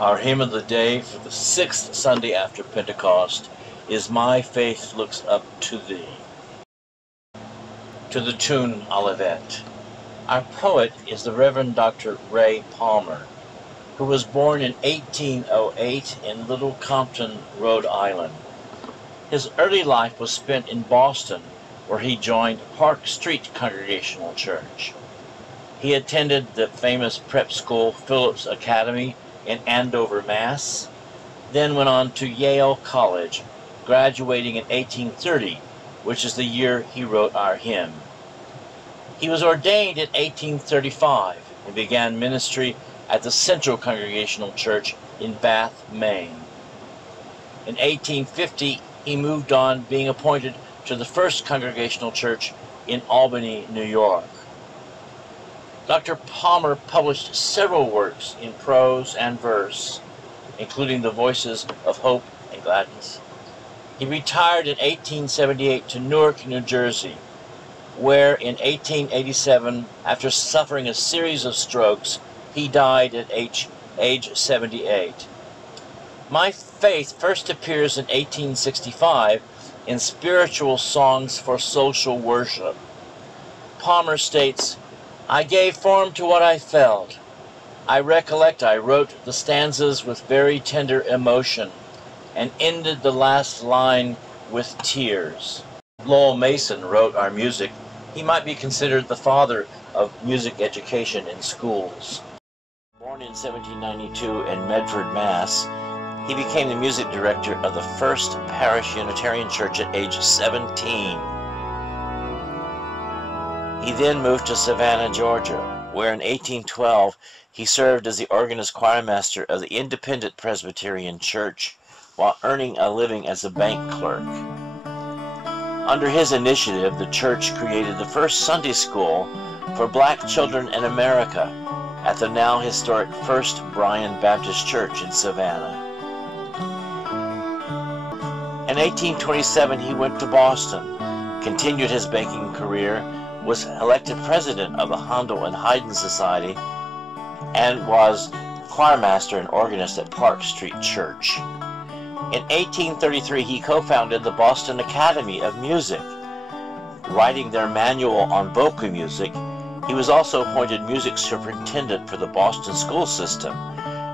Our hymn of the day for the 6th Sunday after Pentecost is "My Faith Looks Up to Thee," to the tune Olivet. Our poet is the Reverend Dr. Ray Palmer, who was born in 1808 in Little Compton, Rhode Island. His early life was spent in Boston, where he joined Park Street Congregational Church. He attended the famous prep school Phillips Academy in Andover, Mass., then went on to Yale College, graduating in 1830, which is the year he wrote our hymn. He was ordained in 1835 and began ministry at the Central Congregational Church in Bath, Maine. In 1850, he moved on, being appointed to the First Congregational Church in Albany, New York. Dr. Palmer published several works in prose and verse, including the Voices of Hope and Gladness. He retired in 1878 to Newark, New Jersey, where in 1887, after suffering a series of strokes, he died at age 78. My Faith first appears in 1865 in Spiritual Songs for Social Worship. Palmer states, "I gave form to what I felt. I recollect I wrote the stanzas with very tender emotion and ended the last line with tears." Lowell Mason wrote our music. He might be considered the father of music education in schools. Born in 1792 in Medford, Mass., he became the music director of the First Parish Unitarian Church at age 17. He then moved to Savannah, Georgia, where in 1812 he served as the organist choirmaster of the Independent Presbyterian Church while earning a living as a bank clerk. Under his initiative, the church created the first Sunday school for black children in America at the now historic First Bryan Baptist Church in Savannah. In 1827, he went to Boston, continued his banking career, was elected president of the Handel and Haydn Society, and was choirmaster and organist at Park Street Church. In 1833, he co-founded the Boston Academy of Music. Writing their manual on vocal music, he was also appointed music superintendent for the Boston school system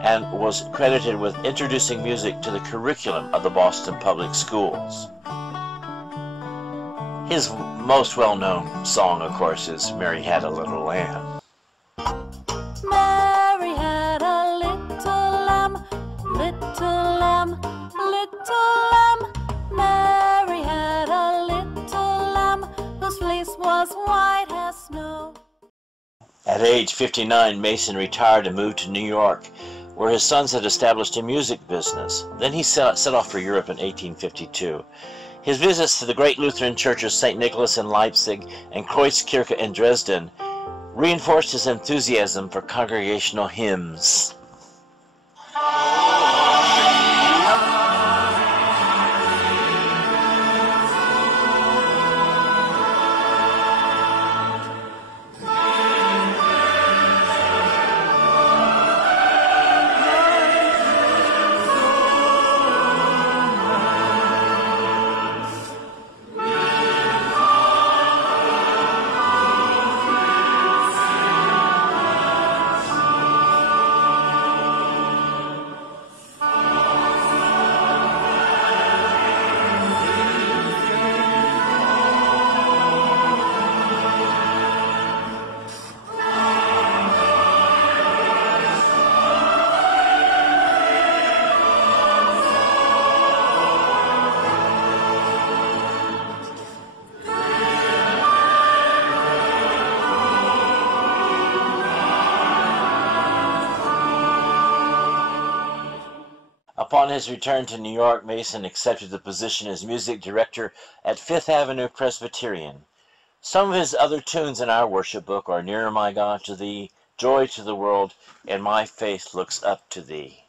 and was credited with introducing music to the curriculum of the Boston public schools. His most well-known song, of course, is "Mary Had a Little Lamb." Mary had a little lamb, little lamb, little lamb. Mary had a little lamb whose fleece was white as snow. At age 59, Mason retired and moved to New York, where his sons had established a music business. Then he set off for Europe in 1852. His visits to the great Lutheran churches St. Nicholas in Leipzig and Kreuzkirche in Dresden reinforced his enthusiasm for congregational hymns. Upon his return to New York, Mason accepted the position as music director at Fifth Avenue Presbyterian. Some of his other tunes in our worship book are "Nearer My God to Thee," "Joy to the World," and "My Faith Looks Up to Thee."